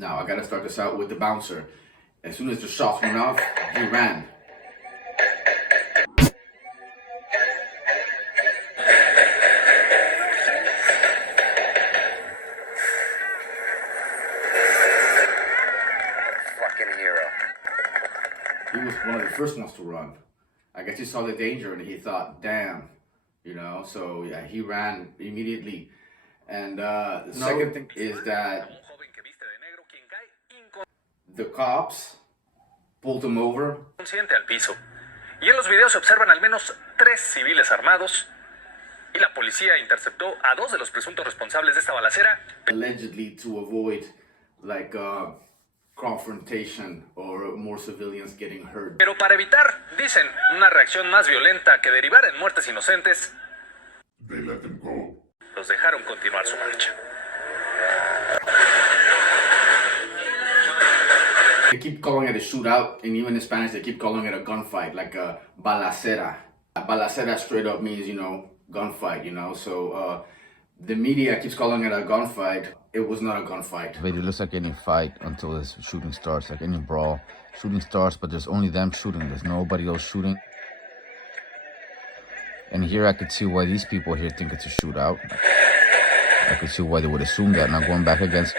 Now, I gotta start this out with the bouncer. As soon as the shots went off, he ran. Fucking hero. He was one of the first ones to run. I guess he saw the danger and he thought, damn, so yeah, he ran immediately. And the second thing is that the cops pulled him over. Consciente al piso. Y en los videos se observan al menos 3 civiles armados. Y la policía interceptó a 2 de los presuntos responsables de esta balacera. Allegedly to avoid like confrontation or more civilians getting hurt. Pero para evitar, dicen, una reacción más violenta que derivara en muertes inocentes, They let them go. los dejaron continuar su marcha. They keep calling it a shootout, and even in Spanish they keep calling it a gunfight, like a balacera. A balacera straight up means, gunfight, So the media keeps calling it a gunfight. It was not a gunfight. But it looks like any fight until this shooting starts, like any brawl. Shooting starts, but there's only them shooting. There's nobody else shooting. And here I could see why these people here think it's a shootout. I could see why they would assume that. Now going back against...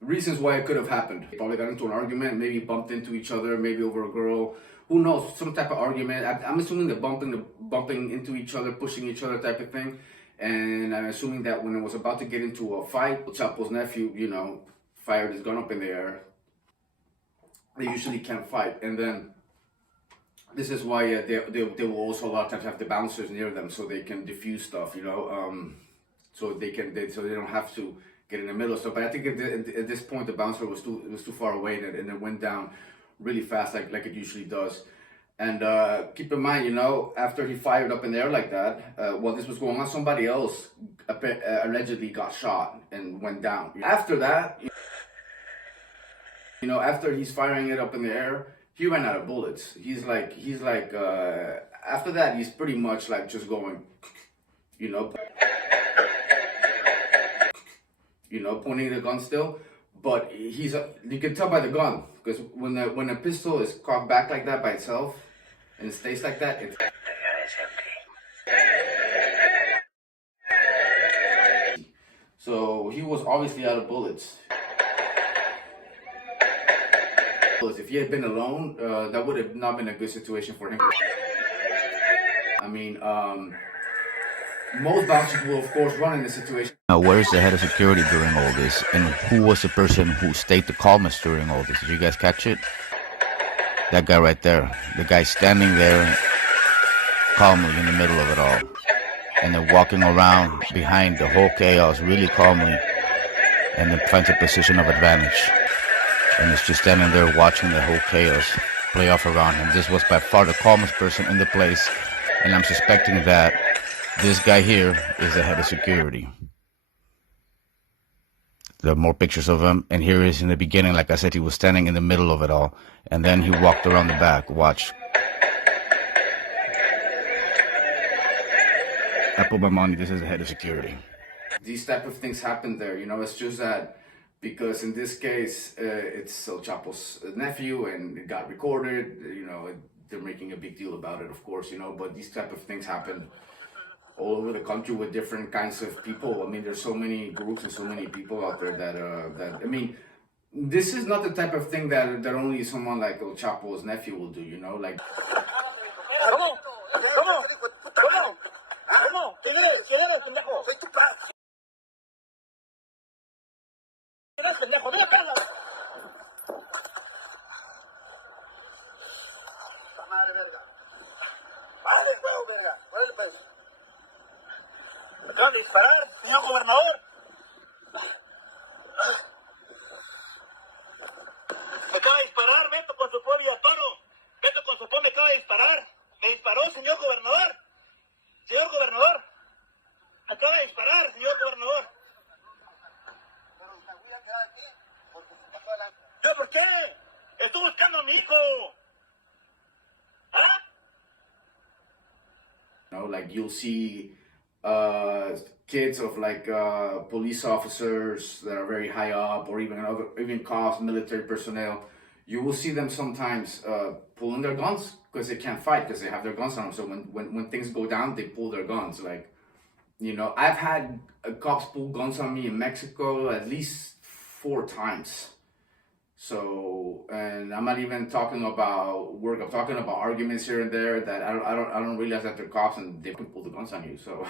Reasons why it could have happened. They probably got into an argument, maybe bumped into each other, maybe over a girl. Who knows? Some type of argument. I'm assuming they're bumping into each other, pushing each other type of thing. And I'm assuming that when it was about to get into a fight, Chapo's nephew, fired his gun up in the air. They usually can't fight. And then this is why they will also a lot of times have the bouncers near them so they can diffuse stuff, so they don't have to get in the middle of stuff. But I think at this point the bouncer was too far away and it went down really fast like it usually does. And keep in mind, after he fired up in the air like that, while this was going on, somebody else allegedly got shot and went down. After that, after he's firing it up in the air, he ran out of bullets. He's like, after that, he's pretty much like just going, pointing the gun still. But you can tell by the gun, because when a pistol is cocked back like that by itself, and it stays like that, so he was obviously out of bullets. If he had been alone, that would have not been a good situation for him. I mean, most bouncers will of course run in this situation. Now, where's the head of security during all this? And who was the person who stayed the calmest during all this? Did you guys catch it? That guy right there. The guy standing there calmly in the middle of it all. And then walking around behind the whole chaos really calmly. And then finds a position of advantage. And is just standing there watching the whole chaos play off around him. This was by far the calmest person in the place. And I'm suspecting that this guy here is the head of security. There are more pictures of him, and here he is in the beginning. Like I said, he was standing in the middle of it all, and then he walked around the back. Watch. I put my money, this is the head of security. These type of things happen there, it's just that because in this case, it's El Chapo's nephew, and it got recorded, they're making a big deal about it, of course, but these type of things happen all over the country with different kinds of people. I mean, there's so many groups and so many people out there that I mean, this is not the type of thing that only someone like El Chapo's nephew will do, like. Acaban de disparar, señor gobernador. Me acaba de disparar, Beto con su pobre toro. Beto con su pobre me acaba de disparar. Me disparó, señor gobernador. Señor gobernador. Acaba de disparar, señor gobernador. Pero usted voy a quedar aquí porque se pasó adelante. ¿Yo por qué? Estoy buscando a mi hijo. ¿Ah? like you'll see kids of like police officers that are very high up, or even cops, military personnel. You will see them sometimes pulling their guns because they can't fight, because they have their guns on them. So when things go down, they pull their guns. Like, you know, I've had cops pull guns on me in Mexico at least 4 times. So, and I'm not even talking about work. I'm talking about arguments here and there that I don't realize that they're cops and they can pull the guns on you. So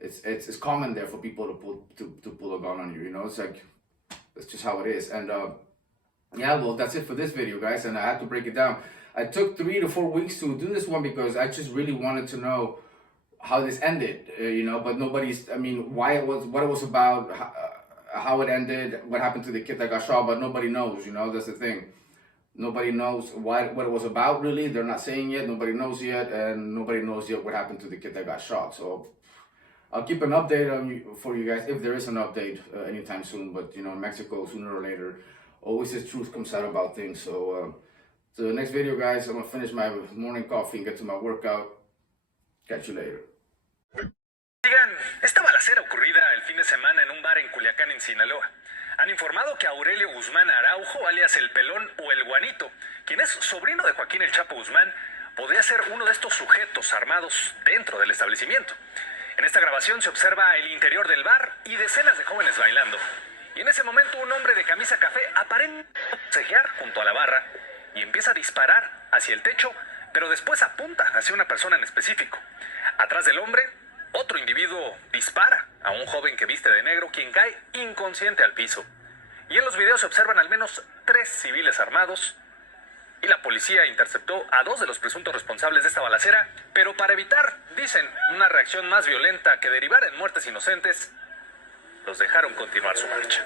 it's common there for people to pull a gun on you. You know, it's like, that's just how it is. And yeah, well, that's it for this video, guys. And I had to break it down. I took 3 to 4 weeks to do this one because I just really wanted to know how this ended. You know, but why it was, what it was about. How it ended, what happened to the kid that got shot, but nobody knows, you know, that's the thing. Nobody knows what it was about, really. They're not saying yet, nobody knows yet, and nobody knows yet what happened to the kid that got shot. So I'll keep an update for you guys, if there is an update anytime soon. But, you know, in Mexico, sooner or later, always this truth comes out about things. So the next video, guys, I'm going to finish my morning coffee and get to my workout. Catch you later. Digan, esta balacera ocurrida el fin de semana en un bar en Culiacán, en Sinaloa. Han informado que Aurelio Guzmán Araujo, alias El Pelón o El Guanito, quien es sobrino de Joaquín El Chapo Guzmán, podría ser uno de estos sujetos armados dentro del establecimiento. En esta grabación se observa el interior del bar y decenas de jóvenes bailando. Y en ese momento un hombre de camisa café aparenta forcejear junto a la barra y empieza a disparar hacia el techo, pero después apunta hacia una persona en específico. Atrás del hombre, otro individuo dispara a un joven que viste de negro, quien cae inconsciente al piso. Y en los videos se observan al menos 3 civiles armados, y la policía interceptó a 2 de los presuntos responsables de esta balacera, pero para evitar, dicen, una reacción más violenta que derivara en muertes inocentes, los dejaron continuar su marcha.